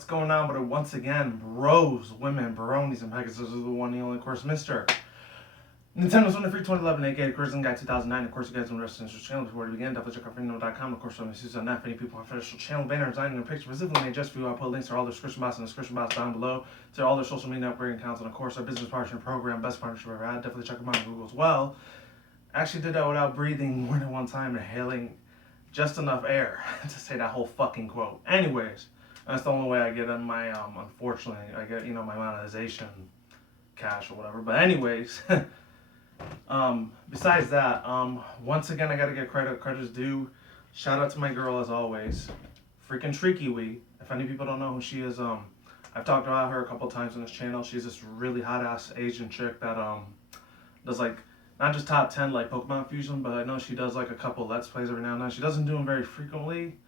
What's going on with it once again? Bros, women, bronies, and pegasisters is the one, the only, of course, Mr. Nintendo's Wonder Free 2011, aka Cruising Guy 2009. Of course, you guys want to rest in this channel before we begin. Definitely check out freeno.com. Of course, on this on that. If any people have official channel banner design and picture specifically made just for you, I'll put links to all their description box in the description box down below, to all their social media upgrading accounts, and of course, our business partnership program, best partnership I've ever had. Definitely check them out on Google as well. Actually, did that without breathing more than one time, inhaling just enough air to say that whole fucking quote. Anyways, that's the only way I get on my unfortunately I get my monetization cash or whatever. But anyways, besides that, once again I gotta get credit's due. Shout out to my girl as always, freaking Tricky Wee. If any people don't know who she is, I've talked about her a couple times on this channel. She's this really hot ass Asian chick that does like not just top 10 like Pokemon Fusion, but I know she does like a couple Let's Plays every now and then. She doesn't do them very frequently,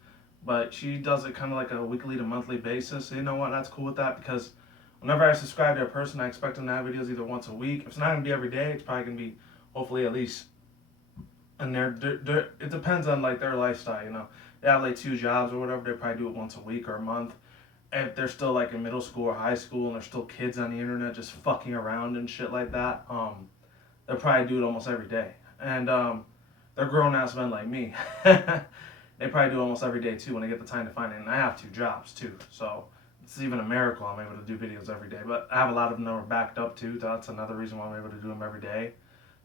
but she does it kind of like a weekly to monthly basis. So you know what? That's cool with that, because whenever I subscribe to a person, I expect them to have videos either once a week. If it's not going to be every day, it's probably going to be hopefully at least. And it depends on like their lifestyle, you know. They have like 2 jobs or whatever, they probably do it once a week or a month. If they're still like in middle school or high school and they're still kids on the internet just fucking around and shit like that, they'll probably do it almost every day. And they're grown-ass men like me. They probably do it almost every day too when they get the time to find it. And I have 2 jobs too, so it's even a miracle I'm able to do videos every day. But I have a lot of them that are backed up too. That's another reason why I'm able to do them every day.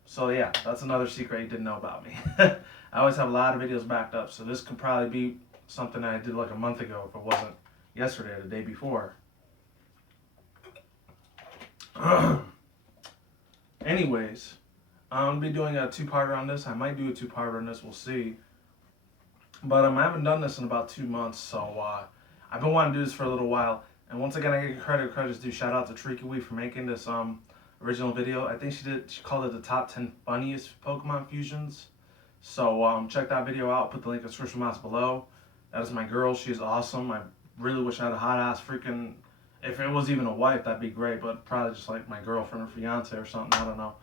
So yeah, that's another secret you didn't know about me. I always have a lot of videos backed up, so this could probably be something that I did like a month ago if it wasn't yesterday or the day before. Anyways, I'm going to be doing a 2-parter on this. I might do a 2-parter on this, we'll see. But I haven't done this in about 2 months, so I've been wanting to do this for a little while. And once again, I get credit's due. Shout out to Tricky Wee for making this original video. I think she called it the top 10 funniest Pokemon fusions. So check that video out. I'll put the link in the description box below. That is my girl. She's awesome. I really wish I had a hot ass freaking, if it was even a wife, that'd be great. But probably just like my girlfriend or fiance or something. I don't know.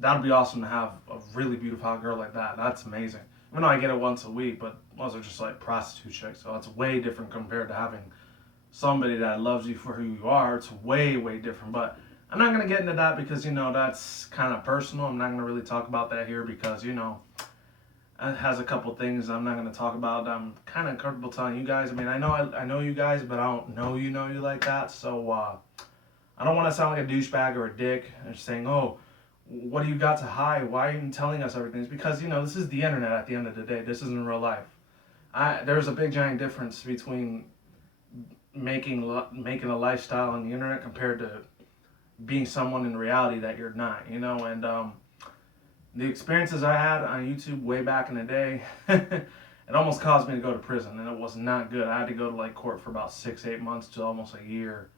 That'd be awesome to have a really beautiful hot girl like that. That's amazing. Even though I get it once a week, but those are just like prostitute chicks. So it's way different compared to having somebody that loves you for who you are. It's way, way different. But I'm not going to get into that because, you know, that's kind of personal. I'm not going to really talk about that here because, you know, it has a couple things I'm not going to talk about. I'm kind of comfortable telling you guys. I mean, I know you guys, but I don't know you like that. So I don't want to sound like a douchebag or a dick and saying, oh, what do you got to hide? Why are you telling us everything? It's because, you know, this is the internet at the end of the day. This isn't real life. There's a big giant difference between making a lifestyle on the internet compared to being someone in reality that you're not, you know. And the experiences I had on YouTube way back in the day, it almost caused me to go to prison, and it was not good. I had to go to like court for about 6-8 months to almost a year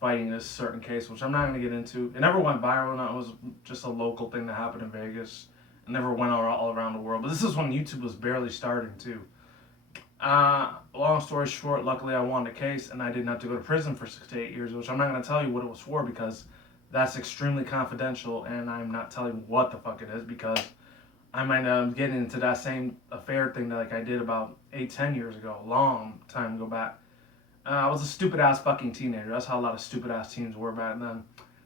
fighting this certain case, which I'm not going to get into. It never went viral. No, it was just a local thing that happened in Vegas. It never went all around the world. But this is when YouTube was barely starting too. Long story short, luckily I won the case and I didn't have to go to prison for 6 to 8 years, which I'm not going to tell you what it was for because that's extremely confidential, and I'm not telling you what the fuck it is because I might end up getting into that same affair thing that like I did about 8-10 years ago, a long time ago back. I was a stupid ass fucking teenager. That's how a lot of stupid ass teens were back then.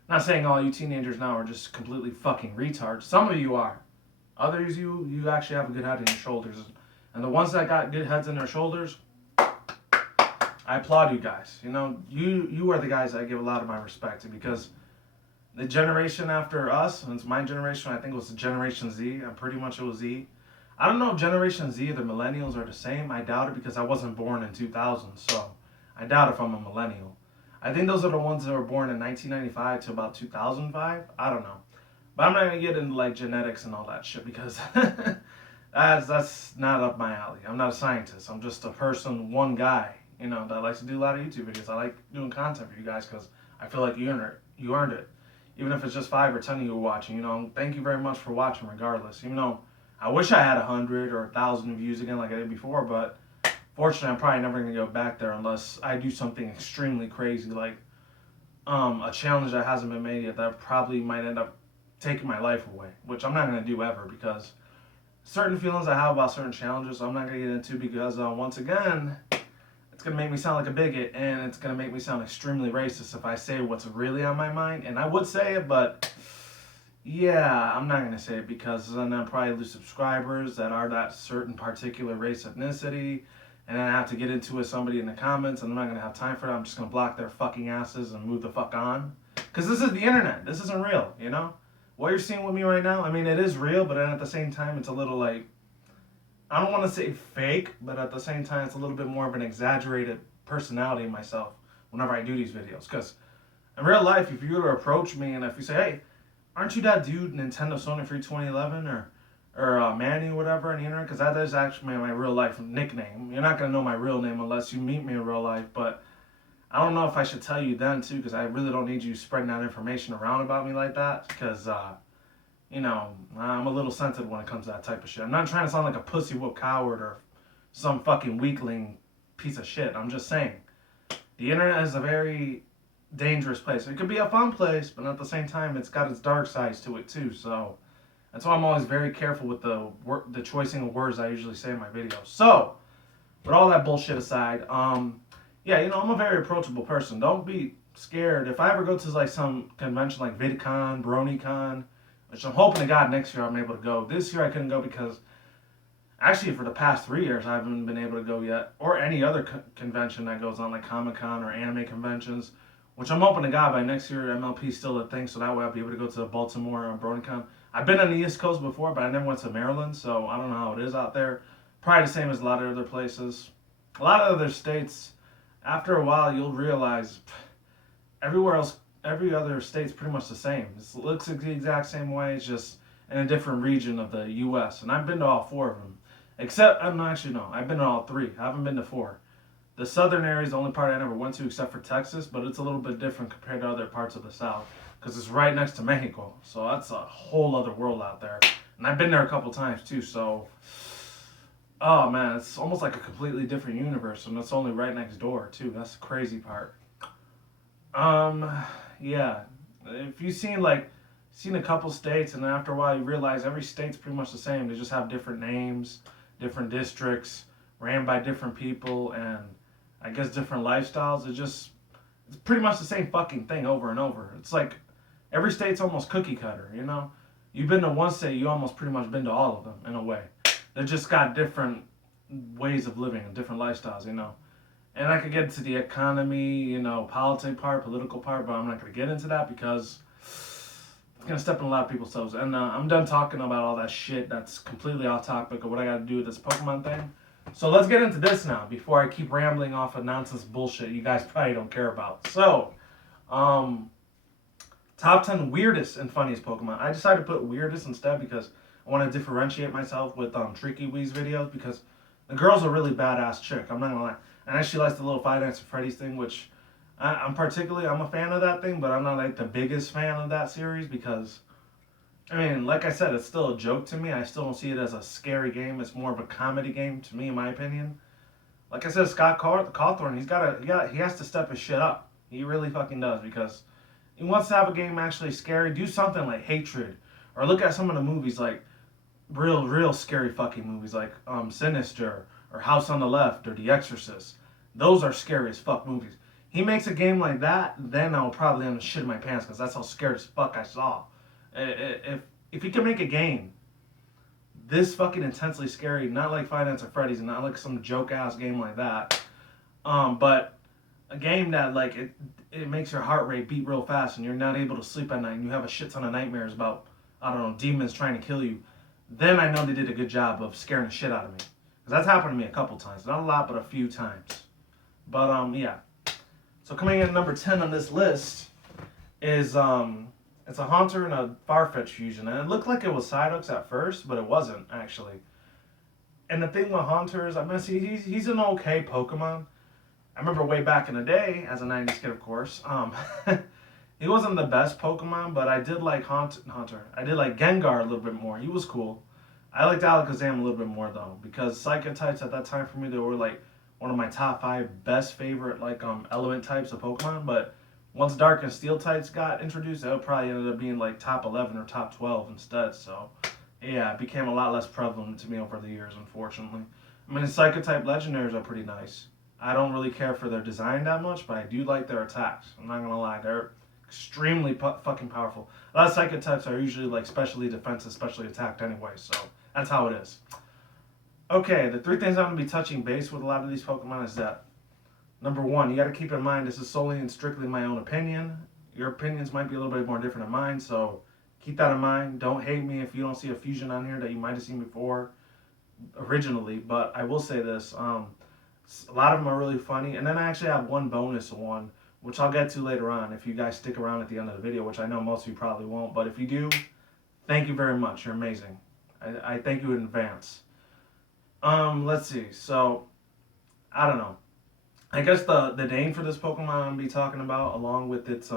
Not saying all you teenagers now are just completely fucking retards. Some of you are. Others, you actually have a good head on your shoulders. And the ones that got good heads on their shoulders, I applaud you guys. You know, you are the guys I give a lot of my respect to, because the generation after us, and it's my generation, I think it was Generation Z. I'm pretty much it was Z. I don't know if Generation Z or the millennials are the same. I doubt it because I wasn't born in 2000, so I doubt if I'm a millennial. I think those are the ones that were born in 1995 to about 2005. I don't know. But I'm not going to get into like genetics and all that shit because that's not up my alley. I'm not a scientist. I'm just a person, one guy, you know, that likes to do a lot of YouTube videos. I like doing content for you guys because I feel like you earned it. Even if it's just 5 or 10 of you watching, you know, thank you very much for watching regardless. Even though I wish I had 100 or 1,000 views again like I did before, but fortunately, I'm probably never going to go back there unless I do something extremely crazy, like a challenge that hasn't been made yet that probably might end up taking my life away, which I'm not going to do ever because certain feelings I have about certain challenges I'm not going to get into because, once again, it's going to make me sound like a bigot, and it's going to make me sound extremely racist if I say what's really on my mind. And I would say it, but yeah, I'm not going to say it because then I'll probably lose subscribers that are that certain particular race, ethnicity. And then I have to get into it with somebody in the comments, and I'm not going to have time for it. I'm just going to block their fucking asses and move the fuck on. Because this is the internet. This isn't real, you know? What you're seeing with me right now, I mean, it is real, but then at the same time, it's a little like, I don't want to say fake, but at the same time, it's a little bit more of an exaggerated personality in myself whenever I do these videos. Because in real life, if you were to approach me and if you say, hey, aren't you that dude Nintendo Sony Free 2011 or Manny or whatever on the internet? Because that is actually my real life nickname. You're not going to know my real name unless you meet me in real life, but I don't know if I should tell you then too, because I really don't need you spreading that information around about me like that, because you know, I'm a little sensitive when it comes to that type of shit. I'm not trying to sound like a pussy whoop coward or some fucking weakling piece of shit. I'm just saying, the internet is a very dangerous place. It could be a fun place, but at the same time, it's got its dark sides to it too. So that's why I'm always very careful with the choicing of words I usually say in my videos. So, with all that bullshit aside, yeah, you know, I'm a very approachable person. Don't be scared. If I ever go to like some convention like VidCon, BronyCon, which I'm hoping to God next year I'm able to go. This year I couldn't go because actually for the past 3 years I haven't been able to go yet, or any other convention that goes on like Comic-Con or anime conventions, which I'm hoping to God by next year MLP's still a thing, so that way I'll be able to go to Baltimore or BronyCon. I've been on the East Coast before, but I never went to Maryland, so I don't know how it is out there. Probably the same as a lot of other places. A lot of other states, after a while you'll realize everywhere else, every other state's pretty much the same. It looks the exact same way, it's just in a different region of the U.S. And I've been to all 4 of them. Except, actually no, I've been to all 3. I haven't been to 4. The southern area is the only part I never went to except for Texas, but it's a little bit different compared to other parts of the South because it's right next to Mexico. So that's a whole other world out there. And I've been there a couple times too, so oh man, it's almost like a completely different universe, and it's only right next door too. That's the crazy part. Yeah. If you've seen a couple states, and then after a while you realize every state's pretty much the same. They just have different names, different districts, ran by different people, and I guess different lifestyles. It's pretty much the same fucking thing over and over. It's like every state's almost cookie cutter, you know? You've been to one state, you almost pretty much been to all of them in a way. They just got different ways of living and different lifestyles, you know? And I could get into the economy, you know, political part, but I'm not going to get into that because it's going to step on a lot of people's toes. And I'm done talking about all that shit that's completely off topic of what I got to do with this Pokemon thing. So let's get into this now before I keep rambling off of nonsense bullshit you guys probably don't care about. So, top 10 weirdest and funniest Pokemon. I decided to put weirdest instead because I want to differentiate myself with Tricky Wee's videos because the girl's a really badass chick. I'm not going to lie. And she likes the little Five Nights at Freddy's thing, which I'm a fan of that thing, but I'm not like the biggest fan of that series because, I mean, like I said, it's still a joke to me. I still don't see it as a scary game. It's more of a comedy game to me, in my opinion. Like I said, Scott Cawthorn, he has to step his shit up. He really fucking does because he wants to have a game actually scary. Do something like Hatred, or look at some of the movies like real scary fucking movies like Sinister or House on the Left or The Exorcist. Those are scary as fuck movies. He makes a game like that, then I'll probably end up shitting my pants because that's how scared as fuck I saw. If he can make a game this fucking intensely scary, not like Five Nights at Freddy's and not like some joke ass game like that, but a game that like it makes your heart rate beat real fast and you're not able to sleep at night and you have a shit ton of nightmares about, I don't know, demons trying to kill you, then I know they did a good job of scaring the shit out of me. Because that's happened to me a couple times. Not a lot, but a few times. But, yeah. So coming in at number 10 on this list is, it's a Haunter and a Farfetch fusion. And it looked like it was Psyducks at first, but it wasn't, actually. And the thing with Haunter is, I mean, he's an okay Pokemon. I remember way back in the day, as a 90s kid, of course, he wasn't the best Pokemon, but I did like Haunter. I did like Gengar a little bit more. He was cool. I liked Alakazam a little bit more though, because Psychic types at that time for me, they were like one of my top 5 best favorite like element types of Pokemon. But once Dark and Steel types got introduced, that would probably ended up being like top 11 or top 12 instead. So yeah, it became a lot less prevalent to me over the years, unfortunately. I mean, Psychic type legendaries are pretty nice. I don't really care for their design that much, but I do like their attacks. I'm not gonna lie, they're extremely fucking powerful. A lot of psychic types are usually like specially defensive, specially attacked anyway, so that's how it is. Okay, the three things I'm gonna be touching base with a lot of these Pokemon is that number one, you got to keep in mind this is solely and strictly my own opinion. Your opinions might be a little bit more different than mine, so keep that in mind. Don't hate me if you don't see a fusion on here that you might have seen before originally, but I will say this. A lot of them are really funny, and then I actually have one bonus one, which I'll get to later on if you guys stick around at the end of the video, which I know most of you probably won't, but if you do, thank you very much. You're amazing. I thank you in advance. Let's see. So, I don't know. I guess the name for this Pokemon I'm gonna be talking about, along with its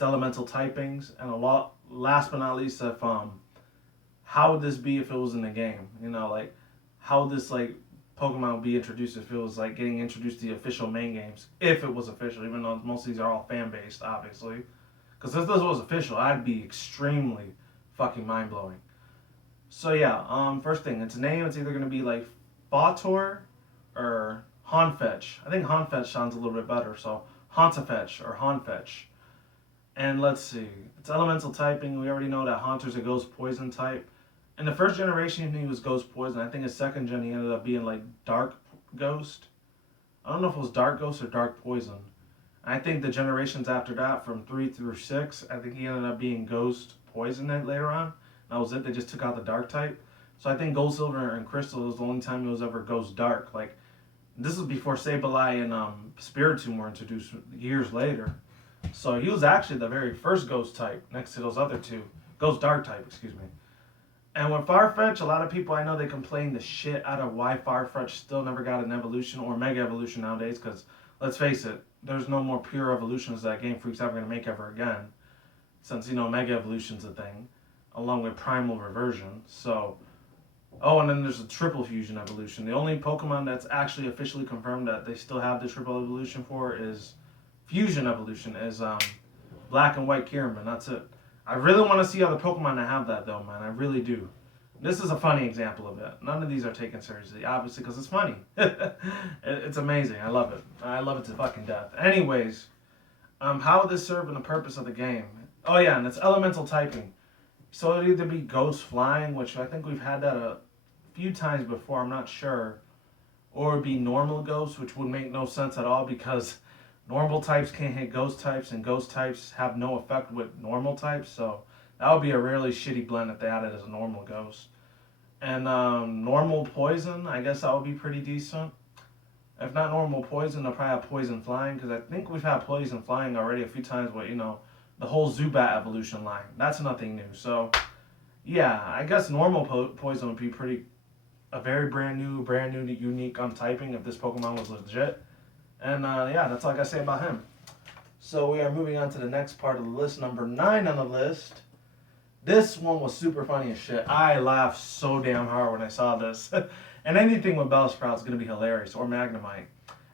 elemental typings, and a lot. Last but not least, if how would this be if it was in the game? You know, like how would this like Pokemon would be introduced if it was like getting introduced to the official main games, if it was official. Even though most of these are all fan based, obviously. Because if this was official, I'd be extremely fucking mind blowing. So yeah, first thing, its name, it's either gonna be like Fautor or Honfetch. I think Honfetch sounds a little bit better, so Hauntifetch or Honfetch. And let's see, its elemental typing, we already know that Haunter's a ghost poison type. In the first generation, he was ghost poison. I think his second gen, he ended up being like dark ghost. I don't know if it was dark ghost or dark poison. I think the generations after that, from 3 through 6, I think he ended up being ghost poison later on. That was it. They just took out the dark type. So I think Gold, Silver, and Crystal was the only time it was ever ghost dark. Like, this was before Sableye and Spiritomb were introduced years later. So he was actually the very first ghost type next to those other two. Ghost dark type, excuse me. And with Farfetch, a lot of people I know they complain the shit out of why Farfetch still never got an evolution or mega evolution nowadays. Because let's face it, there's no more pure evolutions that Game Freak's ever going to make ever again. Since, you know, mega evolution's a thing. Along with primal reversion. So, oh, and then there's a triple fusion evolution. The only Pokemon that's actually officially confirmed that they still have the triple evolution for is fusion evolution, is Black and White Kieran. That's it. I really want to see other Pokemon that have that though, man. I really do. This is a funny example of it. None of these are taken seriously, obviously, because it's funny. It's amazing. I love it. I love it to fucking death. Anyways, how would this serve in the purpose of the game? Oh yeah, and it's elemental typing. So it'd either be Ghost Flying, which I think we've had that a few times before, I'm not sure. Or it'd be normal Ghost, which would make no sense at all because normal types can't hit Ghost types, and Ghost types have no effect with normal types, so that would be a really shitty blend if they had it as a normal Ghost. And normal Poison, I guess that would be pretty decent. If not normal Poison, they'll probably have Poison Flying, because I think we've had Poison Flying already a few times with, you know, the whole Zubat evolution line. That's nothing new. So, yeah, I guess normal Poison would be a very brand new, unique typing if this Pokemon was legit. And yeah, that's all I gotta say about him. So we are moving on to the next part of the list, number 9 on the list. This one was super funny as shit. I laughed so damn hard when I saw this. And anything with Bellsprout is gonna be hilarious, or Magnemite.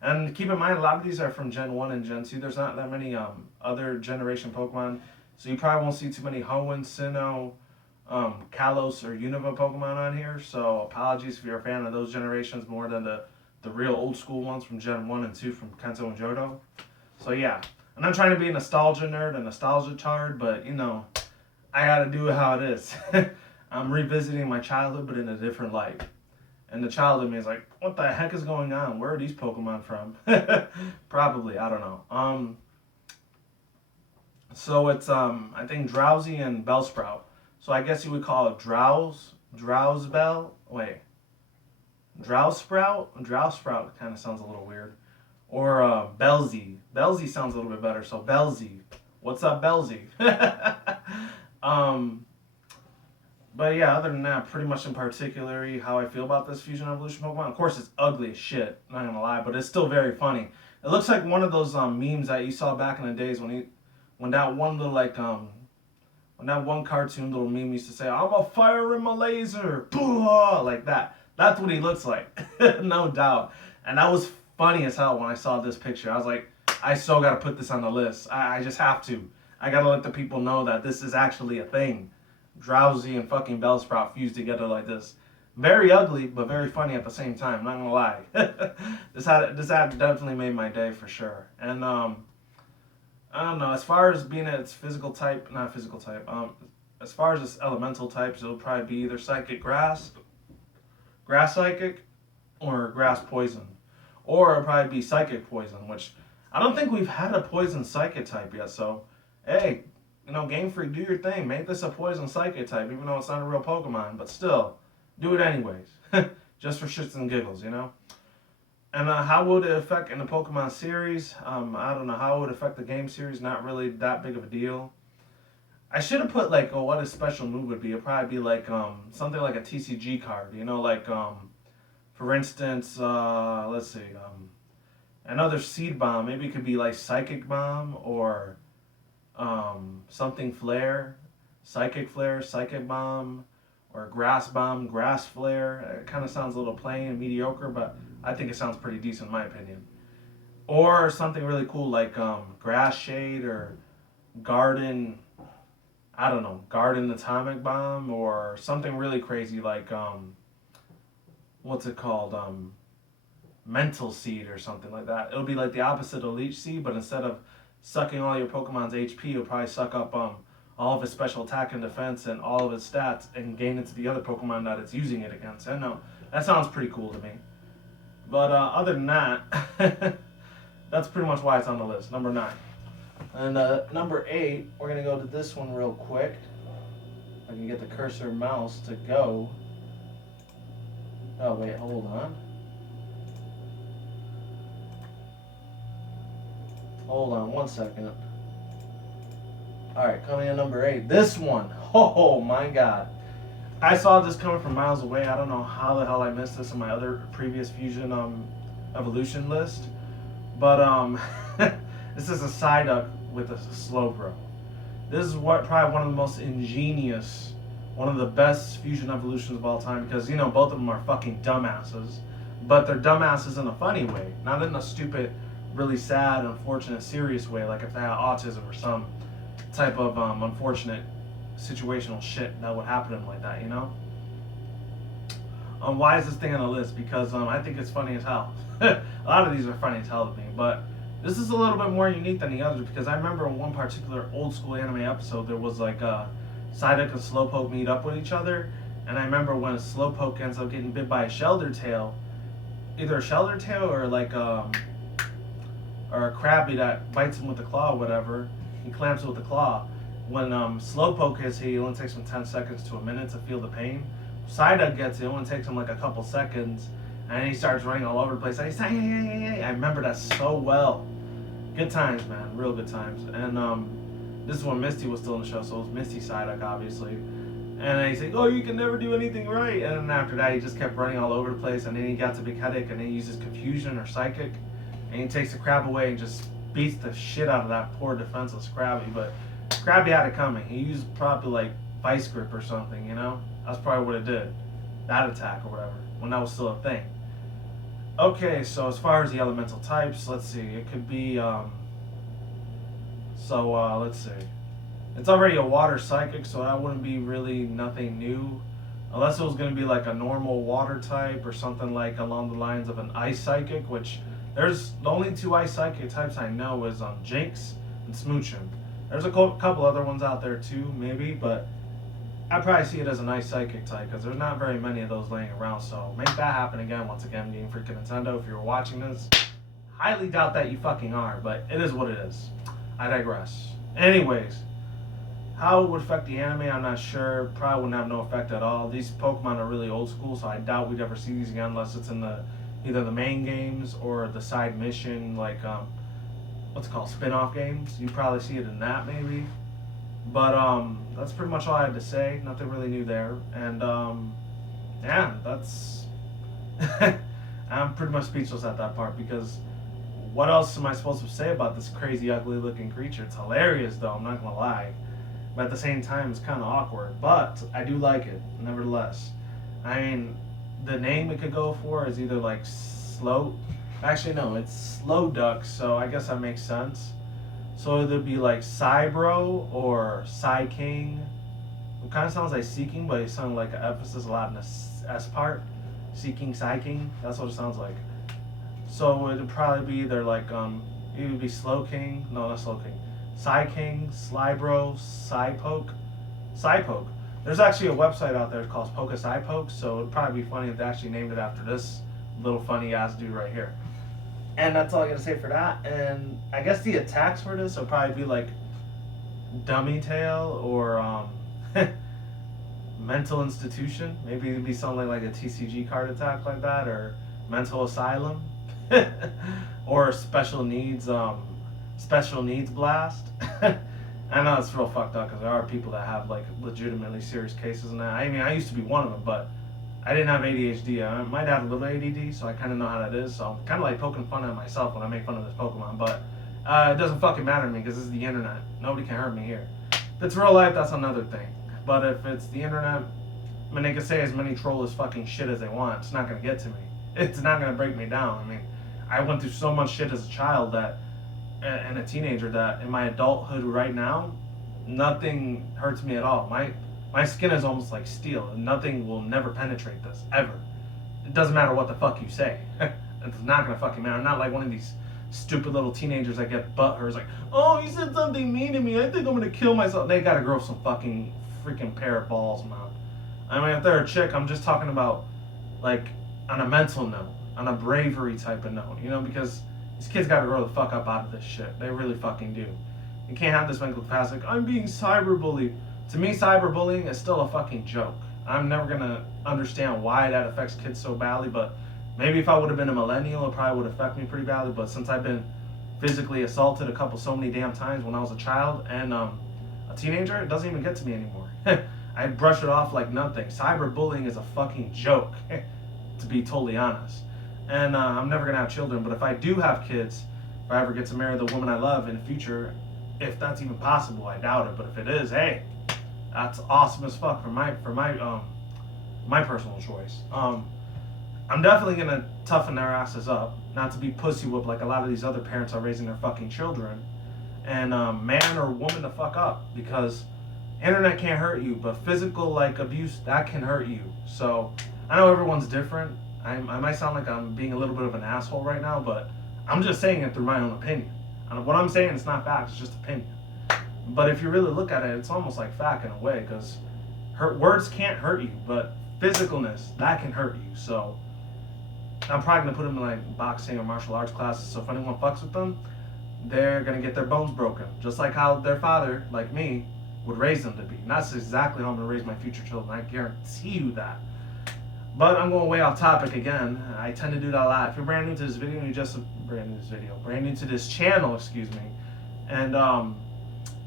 And keep in mind, a lot of these are from Gen 1 and Gen 2. There's not that many other generation Pokemon. So you probably won't see too many Hoenn, Sinnoh, Kalos, or Unova Pokemon on here. So apologies if you're a fan of those generations more than the real old school ones from Gen 1 and 2 from Kanto and Johto. So yeah, I'm not trying to be a nostalgia nerd, a nostalgia chard, but you know, I gotta do it how it is. I'm revisiting my childhood, but in a different light. And the child in me is like, what the heck is going on? Where are these Pokemon from? Probably, I don't know. So it's, I think Drowsy and Bellsprout. So I guess you would call it Drowsbell? Wait. Drowsprout? Drowsprout kind of sounds a little weird. Or Bellzy. Bellzy sounds a little bit better. So Bellzy. What's up, Bellzy? But yeah, other than that, pretty much in particular, how I feel about this Fusion Evolution Pokemon. Of course, it's ugly as shit, not gonna lie, but it's still very funny. It looks like one of those memes that you saw back in the days when that one little when that one cartoon little meme used to say, "I'm a fire in my laser," like that. That's what he looks like, no doubt. And that was funny as hell when I saw this picture. I was like, I so gotta put this on the list. I just have to. I gotta let the people know that this is actually a thing. Drowsy and fucking Bellsprout fused together like this. Very ugly, but very funny at the same time. Not gonna lie. This ad definitely made my day for sure. And I don't know. As far as being its physical type, not physical type. As far as its elemental types, it'll probably be either psychic grass, grass psychic, or grass poison, or it'll probably be psychic poison, which I don't think we've had a poison psychic type yet. So, hey, Game Freak, do your thing. Make this a poison psychic type, even though it's not a real Pokemon, but still, do it anyways, just for shits and giggles. And how would it affect in the Pokemon series? I don't know how it would affect the game series. Not really that big of a deal. I should have put like, what a special move would be. It'd probably be like something like a TCG card. Like for instance, let's see, another Seed Bomb. Maybe it could be like Psychic Bomb or something Flare, Psychic Flare, Psychic Bomb, or Grass Bomb, Grass Flare. It kind of sounds a little plain and mediocre, but I think it sounds pretty decent in my opinion. Or something really cool like Grass Shade or Garden. I don't know, Garden Atomic Bomb, or something really crazy like what's it called? Mental Seed or something like that. It'll be like the opposite of Leech Seed, but instead of sucking all your Pokemon's HP, it'll probably suck up all of its special attack and defense and all of its stats and gain it to the other Pokemon that it's using it against. I know that sounds pretty cool to me. But other than that, that's pretty much why it's on the list. Number 9. And number 8, we're going to go to this one real quick. If I can get the cursor mouse to go. Oh, wait, hold on. Hold on 1 second. Alright, coming in number 8. This one. Oh my god. I saw this coming from miles away. I don't know how the hell I missed this in my other previous Fusion evolution list. But this is a Psyduck with a Slowbro. This is probably one of the most ingenious, one of the best Fusion evolutions of all time, because both of them are fucking dumbasses, but they're dumbasses in a funny way, not in a stupid, really sad, unfortunate, serious way, like if they had autism or some type of unfortunate situational shit that would happen to them like that. Why is this thing on the list? Because I think it's funny as hell. A lot of these are funny as hell to me, but this is a little bit more unique than the others, because I remember in one particular old school anime episode there was like Psyduck and Slowpoke meet up with each other, and I remember when Slowpoke ends up getting bit by a Shelter Tail, either a Shelter Tail or like or a Krabby that bites him with the claw or whatever. He clamps it with the claw. When Slowpoke hits, he only takes him 10 seconds to a minute to feel the pain. Psyduck gets it only takes him like a couple seconds, and he starts running all over the place. And he's like, hey. I remember that so well. Good times, man. Real good times. And this is when Misty was still in the show, so it was Misty Psyduck, obviously. And he's like, oh, you can never do anything right. And then after that, he just kept running all over the place, and then he got to Big Headache, and then he uses Confusion or Psychic, and he takes the crab away and just beats the shit out of that poor defenseless Krabby. But Krabby had it coming. He used probably like Vice Grip or something, That's probably what it did. That attack or whatever, when that was still a thing. Okay, so as far as the elemental types, let's see. It could be, let's see. It's already a water psychic, so that wouldn't be really nothing new. Unless it was going to be like a normal water type or something like along the lines of an ice psychic, which there's the only 2 ice psychic types I know is Jinx and Smoochum. There's a couple other ones out there too, maybe, but I probably see it as an ice psychic type because there's not very many of those laying around. So make that happen again. Once again, Game Freak and Nintendo, if you're watching this, highly doubt that you fucking are, but it is what it is. I digress. Anyways, how it would affect the anime, I'm not sure. Probably wouldn't have no effect at all. These Pokemon are really old school, so I doubt we'd ever see these again unless it's in either the main games or the side mission, like what's it called, spin-off games. You'd probably see it in that maybe. But that's pretty much all I had to say. Nothing really new there. And yeah, that's I'm pretty much speechless at that part, because what else am I supposed to say about this crazy ugly looking creature? It's hilarious though, I'm not gonna lie. But at the same time it's kinda awkward. But I do like it, nevertheless. I mean, the name it could go for is either like actually no, it's Slowduck, so I guess that makes sense. So it'd be like Cybro or Psyking. It kind of sounds like Seeking, but it sounds like an emphasis a lot in the S part. Seeking, Psyking. That's what it sounds like. So it'd probably be either like it would be Slow King. No, not Slow King. Psy King, Slybro, Psypoke. Psypoke. There's actually a website out there called Psypoke, so it'd probably be funny if they actually named it after this little funny ass dude right here. And that's all I gotta say for that. And I guess the attacks for this will probably be like Dummy Tail or Mental Institution. Maybe it'd be something like a TCG card attack like that, or Mental Asylum, or Special Needs Blast. I know it's real fucked up because there are people that have like legitimately serious cases and that. I mean, I used to be one of them, but I didn't have ADHD. I might have a little ADD, so I kind of know how that is. So I'm kind of like poking fun at myself when I make fun of this Pokemon, but it doesn't fucking matter to me because this is the internet. Nobody can hurt me here. If it's real life, that's another thing. But if it's the internet, I mean, they can say as many troll as fucking shit as they want. It's not gonna get to me. It's not gonna break me down. I mean, I went through so much shit as a child that, and a teenager, that in my adulthood right now, nothing hurts me at all. My skin is almost like steel, and nothing will never penetrate this ever. It doesn't matter what the fuck you say. It's not gonna fucking matter. I'm not like one of these stupid little teenagers that get butthurt. Like, oh, you said something mean to me. I think I'm gonna kill myself. They gotta grow some fucking freaking pair of balls, man. I mean, if they're a chick, I'm just talking about like on a mental note, on a bravery type of note, you know, because these kids gotta grow the fuck up out of this shit. They really fucking do. You can't have this mental capacity. Like, I'm being cyberbullied. To me, cyberbullying is still a fucking joke. I'm never gonna understand why that affects kids so badly, but maybe if I would have been a millennial, it probably would affect me pretty badly. But since I've been physically assaulted so many damn times when I was a child and a teenager, it doesn't even get to me anymore. I brush it off like nothing. Cyberbullying is a fucking joke, to be totally honest. And I'm never gonna have children, but if I do have kids, if I ever get to marry the woman I love in the future, if that's even possible, I doubt it. But if it is, hey, that's awesome as fuck for my personal choice. I'm definitely gonna toughen their asses up, not to be pussy whipped like a lot of these other parents are raising their fucking children, and man or woman to fuck up, because internet can't hurt you, but physical like abuse, that can hurt you. So I know everyone's different. I might sound like I'm being a little bit of an asshole right now, but I'm just saying it through my own opinion. And what I'm saying is not fact, it's just opinion. But if you really look at it, it's almost like fact in a way, because words can't hurt you, but physicalness, that can hurt you. So I'm probably going to put them in like boxing or martial arts classes, so if anyone fucks with them, they're going to get their bones broken. Just like how their father, like me, would raise them to be. And that's exactly how I'm going to raise my future children. I guarantee you that. But I'm going way off topic again. I tend to do that a lot. If you're brand new to this video, brand new to this channel, excuse me, and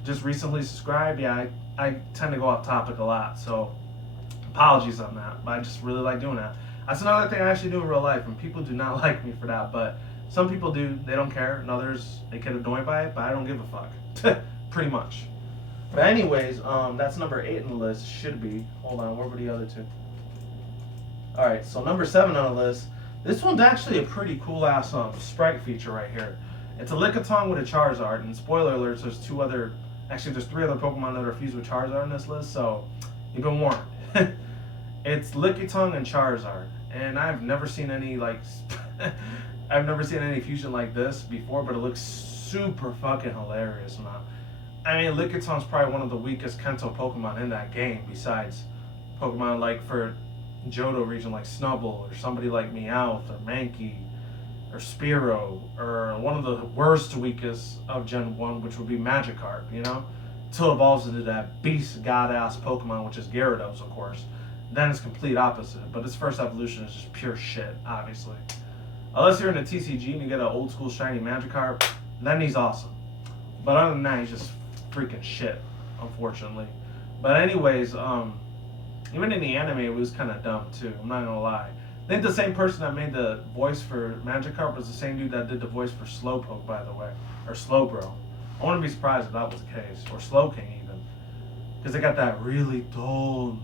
just recently subscribed, yeah, I tend to go off topic a lot. So apologies on that, but I just really like doing that. That's another thing I actually do in real life, and people do not like me for that, but some people do. They don't care, and others, they get annoyed by it, but I don't give a fuck. Pretty much. But anyways, that's number 8 on the list. Should be. Hold on, where were the other two? Alright, so number 7 on the list. This one's actually a pretty cool ass sprite feature right here. It's a Lickitung with a Charizard, and spoiler alerts, there's 3 other Pokemon that are fused with Charizard on this list, so you've been warned. It's Lickitung and Charizard, and I've never seen any I've never seen any fusion like this before, but it looks super fucking hilarious, man. I mean, Lickitung is probably one of the weakest Kanto Pokemon in that game, besides Pokemon like for Johto region like Snubbull, or somebody like Meowth, or Mankey, or Spearow, or one of the worst weakest of Gen 1, which would be Magikarp, you know? Until it evolves into that beast god-ass Pokemon, which is Gyarados, of course. Then it's complete opposite, but its first evolution is just pure shit, obviously. Unless you're in a TCG and you get an old school shiny Magikarp, then he's awesome. But other than that, he's just freaking shit, unfortunately. But anyways, even in the anime, it was kind of dumb too, I'm not gonna lie. I think the same person that made the voice for Magikarp was the same dude that did the voice for Slowpoke, by the way. Or Slowbro. I wouldn't be surprised if that was the case. Or Slowking, even. Because they got that really dull,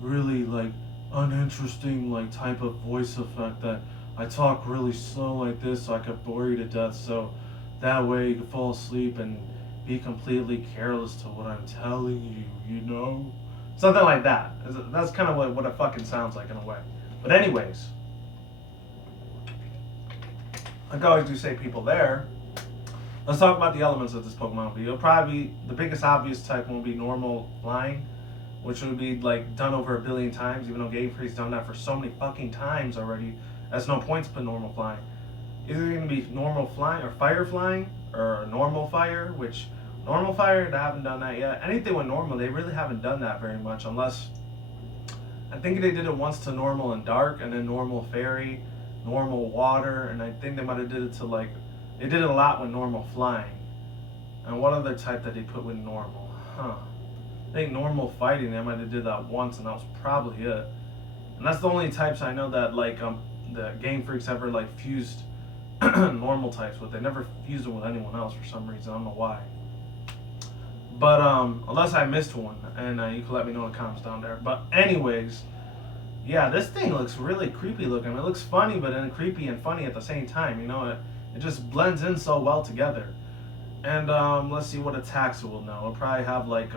really like uninteresting like type of voice effect that I talk really slow like this so I could bore you to death, so that way you can fall asleep and be completely careless to what I'm telling you, you know? Something like that. That's kind of what it fucking sounds like in a way. But anyways, like I always do say, people there. Let's talk about the elements of this Pokemon. It'll probably be the biggest obvious type will be normal flying, which would be like done over 1 billion times. Even though Game Freak's done that for so many fucking times already, that's no point to put normal flying. Either gonna be normal flying or fire flying or normal fire, which normal fire they haven't done that yet. Anything with normal, they really haven't done that very much, unless I think they did it once to normal and dark, and then normal fairy, normal water, and I think they might have did it to like they did it a lot with normal flying. And what other type that they put with normal? I think normal fighting, they might have did that once, and that was probably it. And that's the only types I know that like the Game Freaks ever like fused normal types with. They never fused them with anyone else for some reason. I don't know why. But unless I missed one, and you can let me know in the comments down there. But anyways, yeah, this thing looks really creepy looking. It looks funny, but then creepy and funny at the same time. You know, it just blends in so well together. And let's see what attacks it will know. It'll probably have like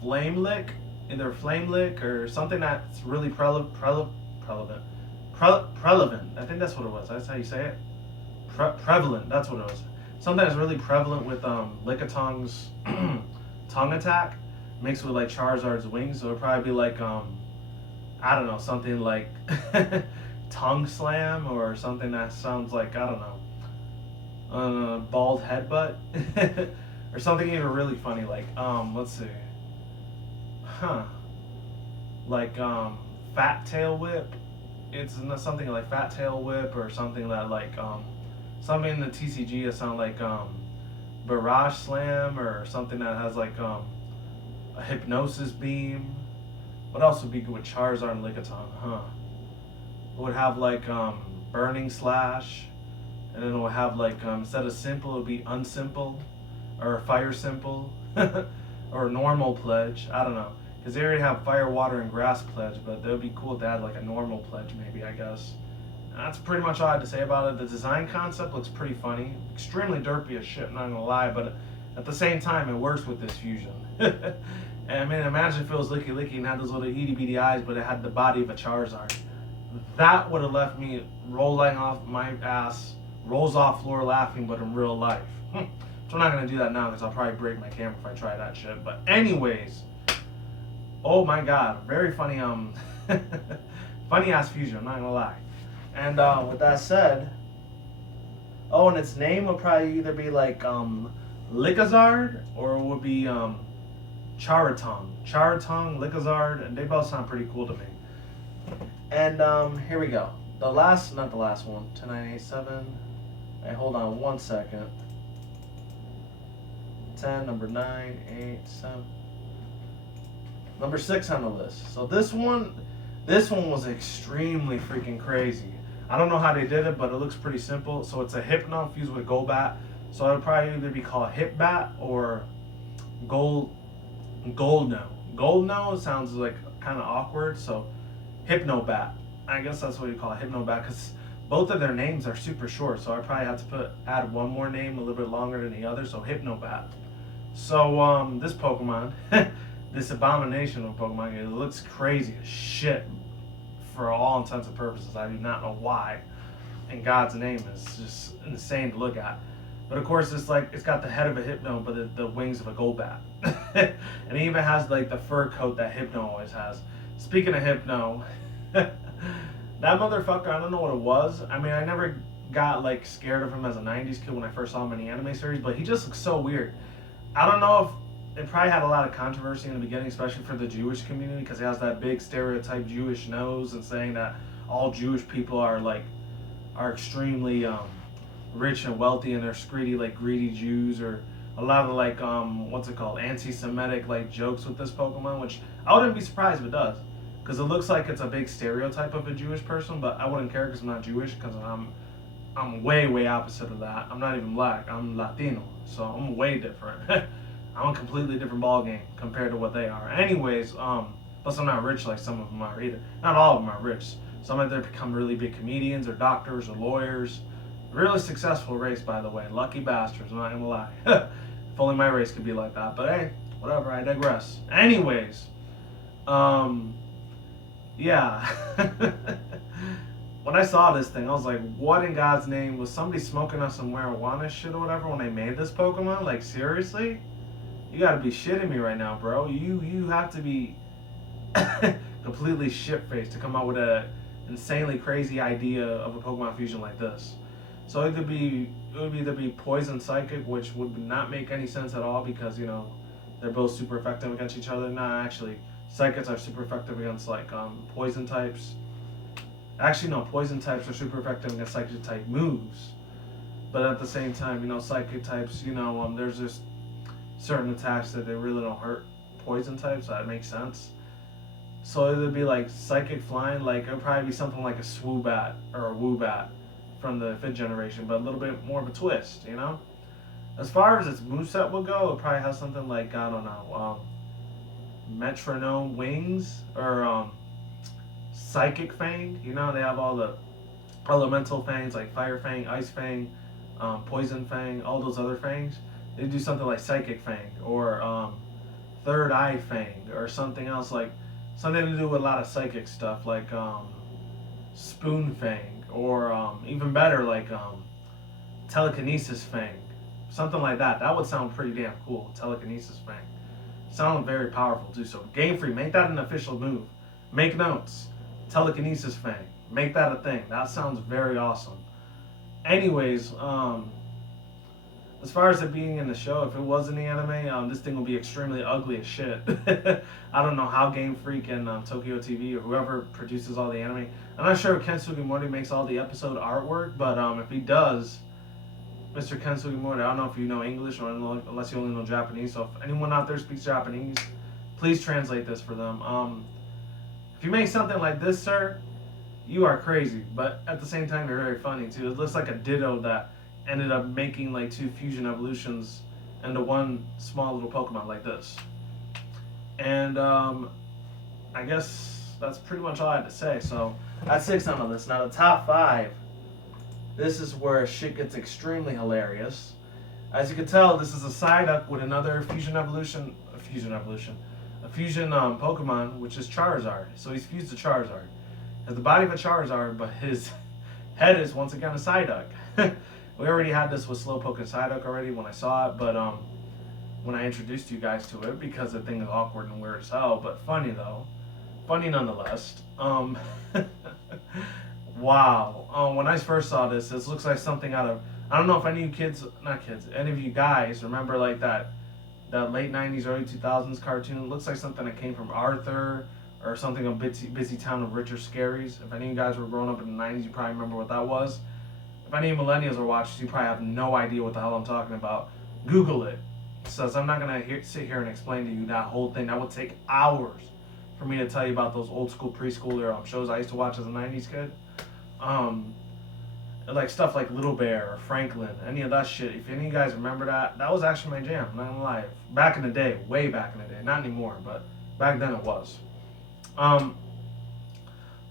Flame Lick, either Flame Lick or something that's really prevalent. I think that's what it was. That's how you say it. Prevalent. That's what it was. Something that's really prevalent with Lickitung's tongue attack, mixed with like Charizard's wings. So it'll probably be like I don't know, something like Tongue Slam or something that sounds like, I don't know, bald headbutt or something even really funny like let's see, like Fat Tail Whip. It's something like Fat Tail Whip or something that like something in the TCG that sound like Barrage Slam or something that has like a Hypnosis Beam. What else would be good with Charizard and Lickitung? It would have like Burning Slash, and then it would have like instead of simple, it would be unsimple, or Fire Simple, or Normal Pledge. I don't know, because they already have Fire, Water, and Grass Pledge, but that would be cool to add like a Normal Pledge, maybe, I guess. And that's pretty much all I had to say about it. The design concept looks pretty funny, extremely derpy as shit, not gonna lie, but at the same time, it works with this fusion. And I mean, imagine if it was Licky Licky and had those little itty bitty eyes, but it had the body of a Charizard. That would have left me rolling off my ass, rolls off floor laughing, but in real life. So I'm not gonna do that now because I'll probably break my camera if I try that shit. But anyways, oh my god, very funny funny ass fusion. I'm not gonna lie. And with that said, oh, and its name would probably either be like Lickazard or it would be Charizard, Lickazard, and they both sound pretty cool to me. And here we go. Not the last one. 10, 9, 8, 7. Hey, hold on one second. 10, number 9, 8, 7. Number 6 on the list. So this one was extremely freaking crazy. I don't know how they did it, but it looks pretty simple. So it's a Hypno fused with a Golbat. So it would probably either be called Hipbat or Goldno. Goldno sounds like kind of awkward, so Hypnobat. I guess that's what you call it, Hypnobat, because both of their names are super short. So I probably have to add one more name a little bit longer than the other. So Hypnobat. So this Pokemon, this abomination of Pokemon, it looks crazy as shit for all intents and purposes. I do not know why. In God's name, is just insane to look at. But of course, it's like it's got the head of a Hypno, but the wings of a Golbat, and it even has like the fur coat that Hypno always has. Speaking of Hypno, that motherfucker, I don't know what it was. I mean, I never got like scared of him as a '90s kid when I first saw him in the anime series, but he just looks so weird. I don't know if it probably had a lot of controversy in the beginning, especially for the Jewish community, because he has that big stereotype Jewish nose and saying that all Jewish people are extremely rich and wealthy and they're greedy Jews, or a lot of like what's it called, anti-Semitic like jokes with this Pokemon, which I wouldn't be surprised if it does, because it looks like it's a big stereotype of a Jewish person, but I wouldn't care because I'm not Jewish, because I'm way opposite of that. I'm not even black, I'm Latino, so I'm way different. I'm a completely different ball game compared to what they are. Anyways, plus I'm not rich like some of them are either. Not all of them are rich. Some of them become really big comedians or doctors or lawyers. Really successful race, by the way. Lucky bastards, I'm not gonna lie. If only my race could be like that. But hey, whatever, I digress. Anyways, yeah. When I saw this thing, I was like, what in God's name? Was somebody smoking on some marijuana shit or whatever when they made this Pokemon? Like, seriously? You gotta be shitting me right now, bro. You have to be completely shit-faced to come up with a insanely crazy idea of a Pokemon fusion like this. So it would either be Poison Psychic, which would not make any sense at all because, you know, they're both super effective against each other. Nah, actually, Psychics are super effective against, like, Poison types. Actually, no, Poison types are super effective against Psychic type moves. But at the same time, you know, Psychic types, you know, there's just certain attacks that they really don't hurt Poison types, so that makes sense. So it would be like Psychic Flying, like it would probably be something like a Swoobat or a Woobat from the 5th generation, but a little bit more of a twist, you know? As far as its moveset would go, it probably has something like, I don't know, Metronome Wings or Psychic Fang. You know, they have all the elemental fangs like Fire Fang, Ice Fang, Poison Fang, all those other fangs. They do something like Psychic Fang or Third Eye Fang or something else like something to do with a lot of psychic stuff like Spoon Fang or even better like Telekinesis Fang. Something like that. That would sound pretty damn cool. Telekinesis Fang. Sound very powerful too. So Game Freak, make that an official move. Make notes. Telekinesis Fang. Make that a thing. That sounds very awesome. Anyways, as far as it being in the show, if it was in the anime, this thing would be extremely ugly as shit. I don't know how Game Freak and Tokyo TV or whoever produces all the anime. I'm not sure if Ken Sugimori makes all the episode artwork, but if he does, Mr. Ken Sugimori, I don't know if you know English or unless you only know Japanese. So if anyone out there speaks Japanese, please translate this for them. If you make something like this, sir, you are crazy. But at the same time, you're very funny too. It looks like a Ditto that ended up making like 2 fusion evolutions into one small little Pokemon like this. And I guess that's pretty much all I had to say. So that's 6 on the list. Now the top 5. This is where shit gets extremely hilarious. As you can tell, this is a Psyduck with another a fusion Pokemon, which is Charizard. So he's fused to Charizard. Has the body of a Charizard, but his head is once again a Psyduck. We already had this with Slowpoke and Psyduck already when I saw it, but when I introduced you guys to it, because the thing is awkward and weird as hell, but funny though. Funny nonetheless. Wow. When I first saw this looks like something out of, I don't know if any of you any of you guys remember like that late 90s, early 2000s cartoon. It looks like something that came from Arthur or something of Busy Town of Richard Scaries. If any of you guys were growing up in the 90s, you probably remember what that was. If any millennials are watching, you probably have no idea what the hell I'm talking about. Google it. So I'm not going to sit here and explain to you that whole thing. That would take hours for me to tell you about those old school preschooler shows I used to watch as a 90s kid. Like stuff like Little Bear or Franklin, any of that shit. If any of you guys remember that, that was actually my jam, I'm not gonna lie. Back in the day, way back in the day. Not anymore, but back then it was.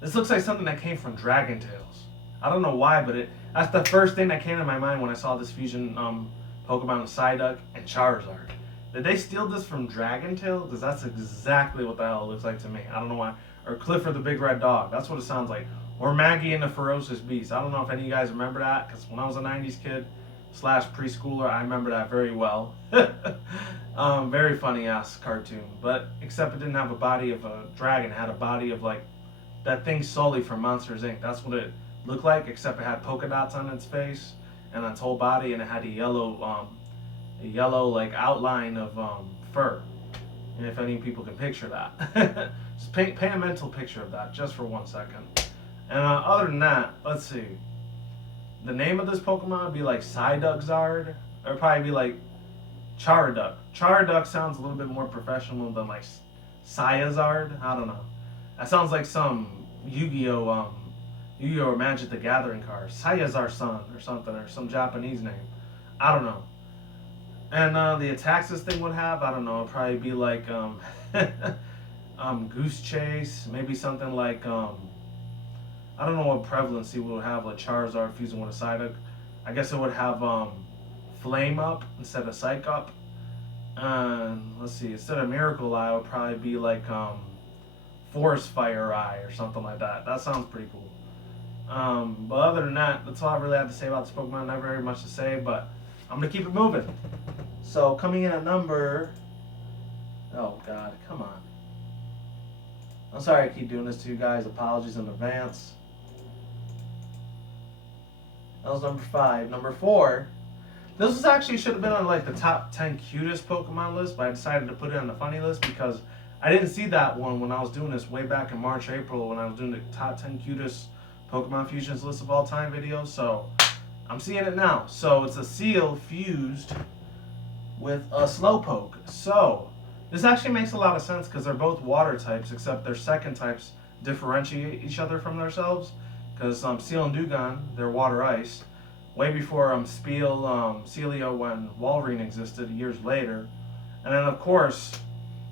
This looks like something that came from Dragon Tales. I don't know why, but that's the first thing that came to my mind when I saw this fusion Pokemon Psyduck and Charizard. Did they steal this from Dragon Tales? Because that's exactly what the hell it looks like to me. I don't know why. Or Clifford the Big Red Dog. That's what it sounds like. Or Maggie and the Ferocious Beast. I don't know if any of you guys remember that, because when I was a 90s kid / preschooler, I remember that very well. Very funny ass cartoon. But except it didn't have a body of a dragon. It had a body of like that thing Sully from Monsters Inc. That's what it looked like, except it had polka dots on its face and its whole body, and it had a yellow like outline of fur. And if any people can picture that, just pay a mental picture of that just for 1 second. And other than that, let's see. The name of this Pokemon would be like Psyduckzard, or probably be like Charaduck. Charaduck sounds a little bit more professional than like Cyazard. I don't know. That sounds like some Yu-Gi-Oh or Magic the Gathering card. Cyazar-san or something, or some Japanese name. I don't know. And the attacks this thing would have, I don't know, it'd probably be like Goose Chase, maybe something like I don't know what prevalency would have like Charizard fusing with a Psyduck. I guess it would have Flame Up instead of Psych Up. And let's see, instead of Miracle Eye, it would probably be like Forest Fire Eye or something like that. That sounds pretty cool. But other than that, that's all I really have to say about this Pokemon. Not very much to say, but I'm gonna keep it moving. So coming in at number, oh god, come on. I'm sorry I keep doing this to you guys. Apologies in advance. That was number 5. Number 4. This was actually should have been on like the top 10 cutest Pokemon list, but I decided to put it on the funny list because I didn't see that one when I was doing this way back in March, April when I was doing the top 10 cutest Pokemon fusions list of all time videos. So I'm seeing it now. So it's a Seal fused with a Slowpoke. So this actually makes a lot of sense because they're both water types, except their second types differentiate each other from themselves. Because Seal and Dugong, they're water ice. Way before Celio when Walrein existed years later. And then of course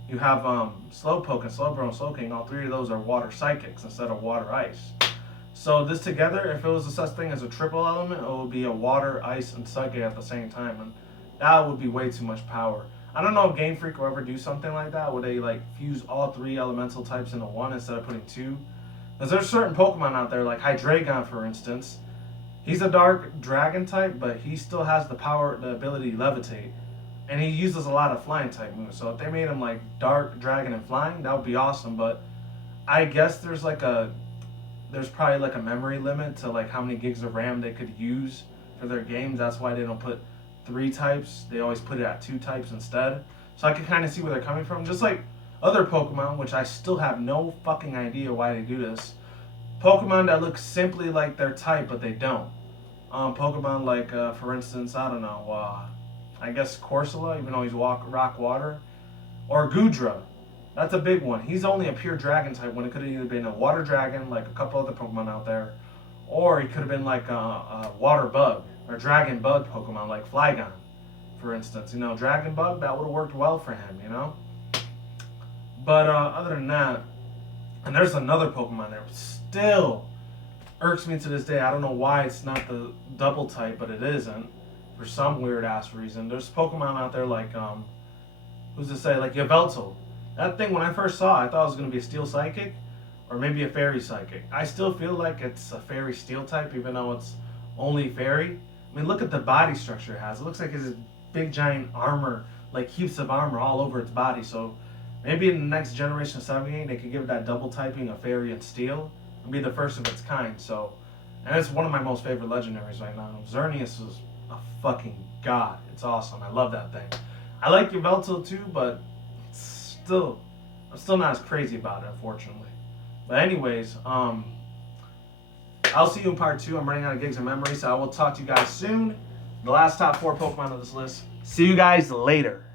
you have Slowpoke and Slowbro and Slowking. All 3 of those are water psychics instead of water ice. So this together, if it was a such thing as a triple element, it would be a water, ice, and psychic at the same time, and that would be way too much power. I don't know if Game Freak will ever do something like that, where they like fuse all 3 elemental types into one instead of putting 2. Because there's certain Pokemon out there, like Hydreigon for instance. He's a dark dragon type, but he still has the ability to levitate. And he uses a lot of flying type moves. So if they made him like dark, dragon, and flying, that would be awesome. But I guess there's probably like a memory limit to like how many gigs of RAM they could use for their games. That's why they don't put 3 types. They always put it at 2 types instead. So I can kind of see where they're coming from. Just like other Pokemon, which I still have no fucking idea why they do this. Pokemon that look simply like their type, but they don't. Pokemon like, for instance, I don't know, I guess Corsola, even though he's rock water. Or Goodra. That's a big one. He's only a pure dragon type when it could have either been a water dragon, like a couple other Pokemon out there, or he could have been like a water bug, or dragon bug Pokemon, like Flygon, for instance. You know, dragon bug, that would have worked well for him, you know? But other than that, and there's another Pokemon there, still irks me to this day. I don't know why it's not the double type, but it isn't, for some weird ass reason. There's Pokemon out there like, who's to say, like Yveltal. That thing, when I first saw it, I thought it was going to be a Steel Psychic, or maybe a Fairy Psychic. I still feel like it's a Fairy Steel type, even though it's only Fairy. I mean, look at the body structure it has. It looks like it's big giant armor, like heaps of armor all over its body. So maybe in the next generation of 78, they could give it that double typing of Fairy and Steel, and be the first of its kind. So, and it's one of my most favorite legendaries right now. Xerneas is a fucking god. It's awesome. I love that thing. I like Yveltal too, but I'm still not as crazy about it, unfortunately. But anyways, I'll see you in part 2. I'm running out of gigs of memory, so I will talk to you guys soon. The last top 4 Pokemon of this list. See you guys later.